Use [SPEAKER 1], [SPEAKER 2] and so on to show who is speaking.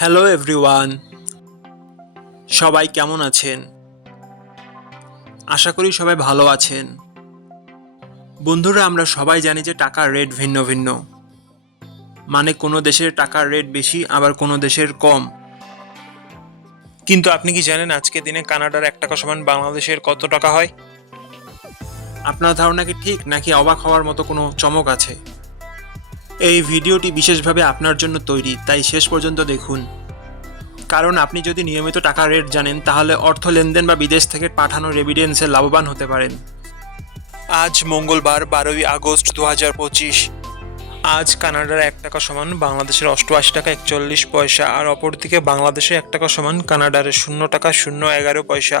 [SPEAKER 1] Hello everyone সবাই কেমন আছেন? আশা করি সবাই ভালো আছেন। বন্ধুরা, আমরা সবাই জানি যে টাকার রেট ভিন্ন ভিন্ন। মানে কোনো দেশের টাকার রেট বেশি, আবার কোনো দেশের কম। কিন্তু আপনি কি জানেন আজকে দিনে কানাডার এক টাকা সমান বাংলাদেশের কত টাকা হয়? আপনার ধারণা কি ঠিক, নাকি অবাক হওয়ার মতো কোনো চমক আছে? এই ভিডিওটি বিশেষভাবে আপনার জন্য তৈরি, তাই শেষ পর্যন্ত দেখুন। কারণ আপনি যদি নিয়মিত টাকা রেট জানেন, তাহলে অর্থ লেনদেন বা বিদেশ থেকে পাঠানো রেভিডেন্সে লাভবান হতে পারেন। আজ মঙ্গলবার, বারোই আগস্ট দু হাজার পঁচিশ। আজ কানাডার এক টাকা সমান বাংলাদেশের অষ্টআশি টাকা একচল্লিশ পয়সা, আর অপরদিকে বাংলাদেশে এক টাকা সমান কানাডার শূন্য টাকা শূন্য এগারো পয়সা।